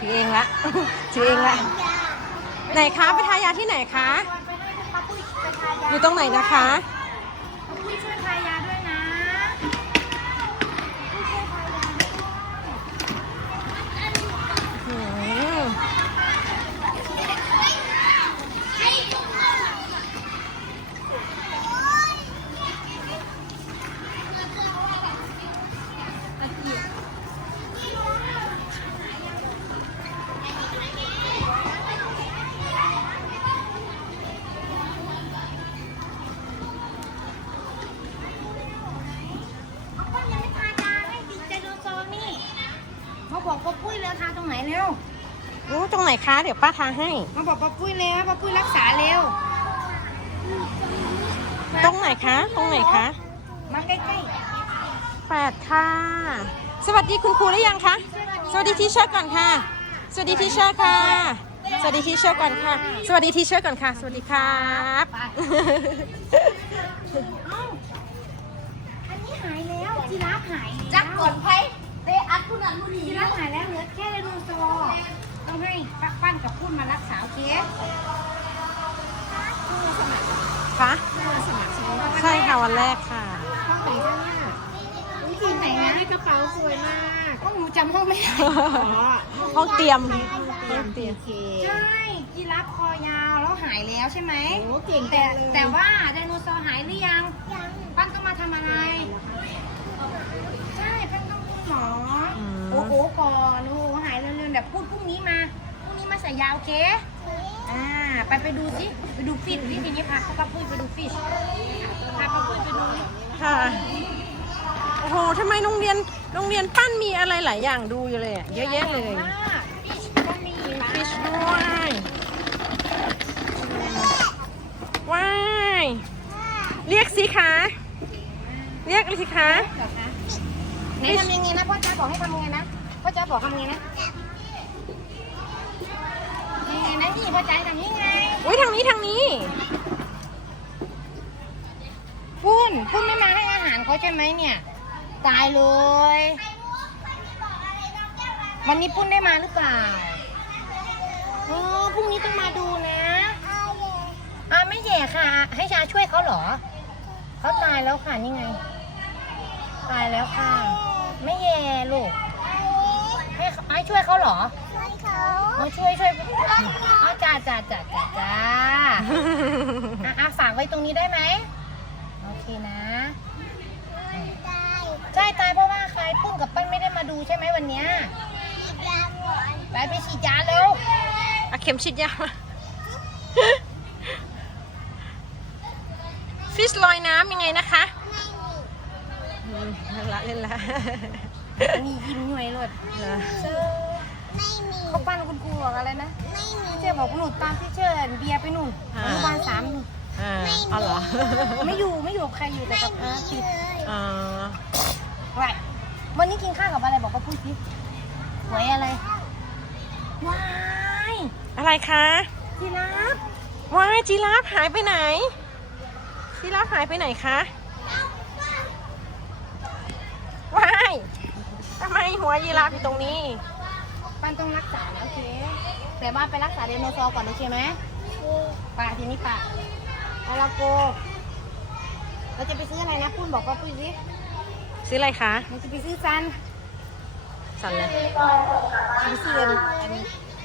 ถือเองละ ถือเองละ ไหนคะไปทายาที่ไหนคะไปให้ป้าปุ้ยไปทายาอยู่ตรงไหนนะคะ เร็วทาตรงไหนเร็วรู้ตรงไหนคะเดี๋ยวป้าทาให้ มาบอกป้าปุ้ยเร็วป้าปุ้ยรักษาเร็ว ตรงไหนคะ ตรงไหนคะ มาใกล้แปดค่ะ สวัสดีคุณครูหรือยังคะ สวัสดีทีเชอร์ก่อนค่ะ สวัสดีทีเชอร์ค่ะ สวัสดีทีเชอร์ก่อนค่ะ สวัสดีทีเชอร์ก่อนค่ะ สวัสดีครับๆเอ้าอันนี้หายแล้วจีราฟหายแล้วจักก่อนไผ เตะอัดผู้นั้นผู้นี้จีราฟหายแล้วเหลือแค่ไดโนเสาร์ต้องให้ป้าปั้นกับพุ่นมารักษาโอเคคะใช่ค่ะวันแรกค่ะห้องไหนกันเนี่ยห้องไหนนะกระเป๋าสวยมากห้องหนูจำห้องไม่ได้ห้องเตรียมห้องเตรียมใช่ยีราฟคอยาวแล้วหายแล้วใช่ไหมโอ้เก่งแต่แต่ว่าไดโนเสาร์หายหรือยัง ปั้นต้องมาทำอะไร ใช่ปั้นต้องพูด หมออมโอ้โหก่อนโอ้โหหายเร็วๆเดี๋ยวพูดพรุ่งนี้มาพรุ่งนี้มาใส่ยาโอเคอ่าไปไปดูสิไปดูฟิชพี่ทีนี้พาป้าปุ้ยไปดูฟิชพาป้าปุ้ยไปดูค่ะโอ้โหทำไมโรงเรียนโรงเรียนปั้นมีอะไรหลายอย่างดูอยู่เลยอะเยอะแยะเลยฟิชก็มีฟิชด้วยว้ายเรียกสิคะเรียกเลยสิคะ บอกให้ทำยังไงนะพ่อจ้าบอกทำยังไงนะยังไงนะนี่พ่อจ้าทำยังไงอุ้ยทางนี้ทางนี้ปุ้นปุ้นไม่มาให้อาหารเขาใช่ไหมเนี่ย ตายเลย วันนี้ปุ้นได้มาหรือเปล่าเออพรุ่งนี้ต้องมาดูนะอ่าไม่แย่ค่ะ ให้ชาช่วยเขาเหรอเขาตายแล้วค่ะนี่ไง ตายแล้วค่ะ ไม่แย่ลูก ให้เขาให้ช่วยเขาเหรอเอาช่วยช่วยเอาจ้าจ้าจ้าจ้าจ้าอะอะฝากไว้ตรงนี้ได้ไหมโอเคนะ ใช่ตายเพราะว่าใครปุ้นกับปั้นไม่ได้มาดูใช่ไหมวันเนี้ยไปไปฉีดยาเร็วเอาเข็มฉีดยามาฟิชลอยน้ำยังไงนะคะ อืมเล่นละเล่นละอันนี้ยิ้มหน่วยเลยเชอเขาปั้นคุณครูบอกอะไรนะพี่เชอร์บอกหนูตามพี่เชอร์เบียร์ไปหนุ่นอนุบาลสามหนุ่นอ่าเอาเหรอไม่อยู่ไม่อยู่กับใครอยู่แต่กับอาติดอ่าไรวันนี้กินข้าวกับอะไรบอกก็พูดสิหวยอะไรว้ายอะไรคะทีรัฟว้ายจีราฟหายไปไหนจีราฟหายไปไหนคะว้าย ทำไมหัวยีราฟอยู่ตรงนี้ ปันต้องรักษานะโอเค แต่ว่าไปรักษาไดโนเสาร์ก่อนโอเคไหมป่าทีนี้ป่าเอาลาโก เราจะไปซื้ออะไรนะพูดบอกว่าพูดสิซื้ออะไรคะเราจะไปซื้อซันสั่นเลยซื้อเสื่อนอันนี้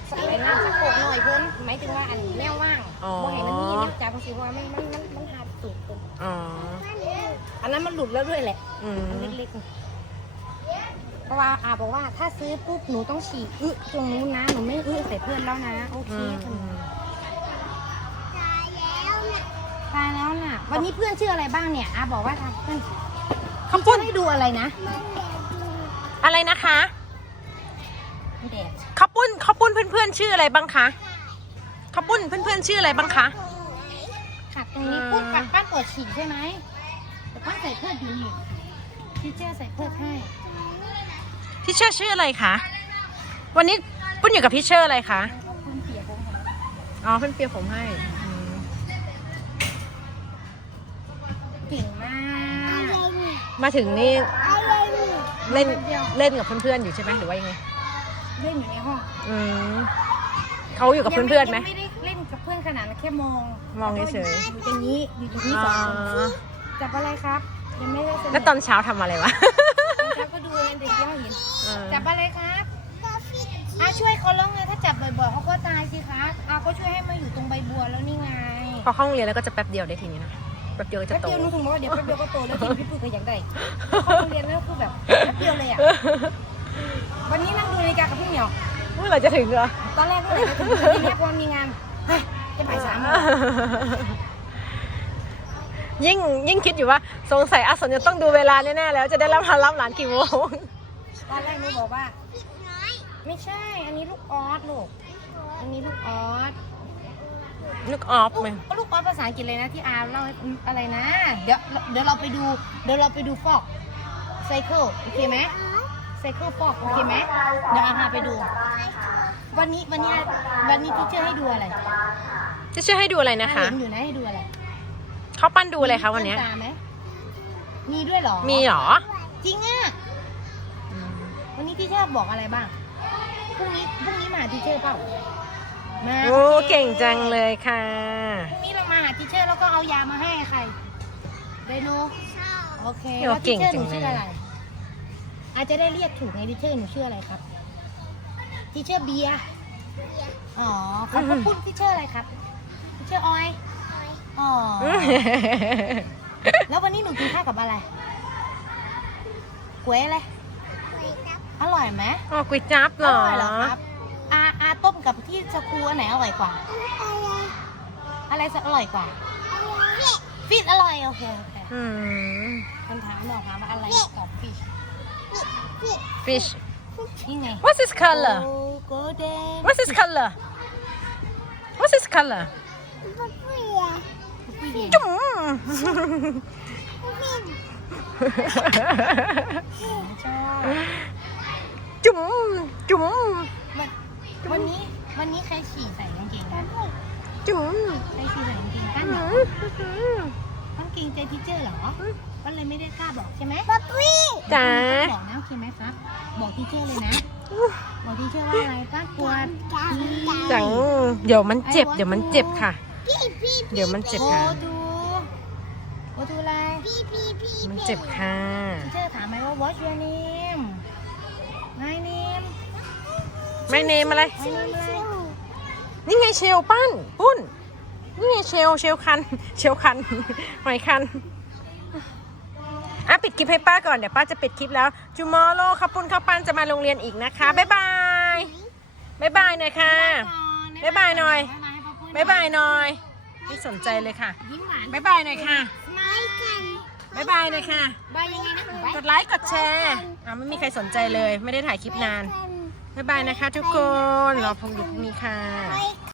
ใส่น้ำสักโขกหน่อยเพิ่นหมายถึงว่าอันแนวว่างบ่ให้มันมีแนวจับมันสิว่ามันมันมันมันหาสุดอ๋ออันนั้นมันหลุดแล้วด้วยแหละอืมอันเล็กๆ เพราะว่าอาบอกว่าถ้าซื้อปุ๊บหนูต้องฉีกอึตรงนู้นนะหนูไม่อึใส่เพื่อนแล้วนะโอเคอืมคุอืณมตายแล้วน่ะ วันนี้เพื่อนชื่ออะไรบ้างเนี่ยอาบอกว่าทำเพื่อนข้าวปุ้นให้ดูอะไรนะอะไรนะคะแดดข้าวปุ้นข้าวปุ้นเพื่อนๆชื่ออะไรบ้างคะข้าวปุ้นเพื่อนๆชื่ออะไรบ้างคะ ขัดตรงนี้อืมปุ้นกัดป้านปวดฉี่ใช่ไหมแต่ป้านใส่เพื่อนอยู่นี่ทีเจอร์ใส่เพื่อนให้ พี่เชอร์ชื่ออะไรคะวันนี้ปุ้นอยู่กับพี่เชอร์อะไรคะขอบคุณเปียกผมค่ะอ๋อเพื่อนเปียผมให้อืมเก่งมากมาถึงนี่เล่นเล่นกับเพื่อนๆอยู่ใช่ไหมหรือว่ายังไงเล่นอยู่ในห้องอืมเขาอยู่กับเพื่อนๆไหมยังไม่ได้เล่นกับเพื่อนขนาดนั้นแค่มองมองเฉยๆอยู่ตรงนี้อยู่ตรงนี้อ๋สอองคนจับอะไรครับยังไม่ได้เสร็จแล้วตอนเช้าทำอะไรวะ แล้วก็ดูเองเด็กยังไม่เห็น เออ จับอะไรครับ อะช่วยเขาแล้วไงถ้าจับบ่อยๆเขาก็ตายสิคะเอาก็ช่วยให้มาอยู่ตรงใบบัวแล้วนี่ไงพอเข้าโรงเรียนแล้วก็จะแป๊บเดียวได้ทีนี้นะแป๊บเดียวก็จะแป๊บโต เดียวหนึงถึงบอกว่าเดี๋ยวแป๊บเดียวก็โตแล้วทีพี่ปุ้ยก็อยากได้เข้าโรงเรียนแล้วคือแบบแป๊บเดียวเลยอะวันนี้นั่งดูนาฬิกากับพี่เหมียว เมื่อไหร่จะถึงเหรอตอนแรกก็เลยจะถึงทีนี้พอมีงานเฮ้ยจะบ่ายสามแล้วยิ่งยิ่งคิดอยู่ว่าสงสัยอาสนจะต้องดูเวลาแน่ๆแล้วจะได้รับมารับหลานกี่โมง ตอนแรกหนูบอกว่า ไม่ใช่ อันนี้ลูกออสลูก อันนี้ลูกออสนึกออฟไหมก็ลูกออสภาษาอังกฤษเลยนะที่อาเล่าให้อะไรนะ เดี๋ยวเดี๋ยวเราไปดู เดี๋ยวเราไปดูฟอกไซเคิลโอเคไหมไซเคิลฟอกโอเคไหมเดี๋ยวอาพาไปดู วันนี้วันนี้วันนี้ที่เชื่อให้ดูอะไรจะช่วยให้ดูอะไรนะคะ เห็นอยู่นะให้ดูอะไรเขาปั้นดูอะไรคะวันเนี้ยมีตาไหมมีด้วยเหรอ มีเหรอ จริงอะ วันนี้ที่เชอร์บอกอะไรบ้าง พรุ่งนี้พรุ่งนี้มาหาทีเชอร์เปล่า มาโอ้โอคเก่งจังเลยค่ะ พรุ่งนี้เรามาหาทีเชอร์แล้วก็เอายามาให้ใครไดโนโอเคโอ้แล้วทีเก่งเชอร์จัหงนูชื่อเลยอะไร อาจจะได้เรียกถูกไงทีเชอร์หนูชื่ออะไรครับทีเชอร์เบียร์อ๋อเขาเขาพูดทีเชอร์อะไรครับทีเชอร์ออยอ๋อแล้ววันนี้หนูกินข้าวกับอะไรก๋วยอะไร อร่อยไหมอ๋อกุยจับเหรออร่อยเหรอครับอาอาต้มกับที่สกูอันไหนอร่อยกว่า อะไรจะอร่อยกว่าฟิชอร่อยโอเคโอเคอืมคำถามบอกค่ะว่าอะไรของฟิช fish นี่ไง what's this color โอ้โกลเด้น what's this color what's this color จุ๋มชอบ จุ๋มจุ๋มวันวันนี้วันนี้ใครฉี่ใส่กางเกงกันจุ๋มใครฉี่ใส่กางเกงกันเหรอกางเกงใจทีเจอร์เหรอก็เลยไม่ได้กล้าบอกใช่ไหมบ๊อบบี้จ๋าบอกนะโอเคไหมครับบอกทีเจอร์เลยนะบอกทีเจอร์ว่าอะไรป้ากลัวพี่จังเดี๋ยวมันเจ็บเดี๋ยวมันเจ็บค่ะ เดี๋ยวมันเจ็บโอ้ค่ะดูโอ้ดูอะไรมันเจ็บค่ะทีเจอร์ถามไหมว่า what's your name ไม่เนมอะไร my name อะไร นี่ไงเชลปั้น ปุ้น นี่ไงเชลเชลคัน เชลคันหอยคันอะปิดคลิปให้ป้าก่อนเดี๋ยวป้าจะปิดคลิปแล้วจูมอโลข้าวปุ้นข้าวปั้นจะมาโรงเรียนอีกนะคะบ๊ายบายบ๊ายบายหน่อยค่ะบ๊ายบายหน่อยบ๊ายบายหน่อยไม่สนใจเลยค่ะยิ้มหวานบ๊ายบายหน่อยค่ะบ๊ายบายหน่อยค่ะบายยังไงนะบ๊ายกดไลค์กดแชร์อะไม่มีใครสนใจเลยไม่ได้ถ่ายคลิปนาน บ๊ายบายนะคะทุกคน รอพงดูพรุ่งนี้ค่ะ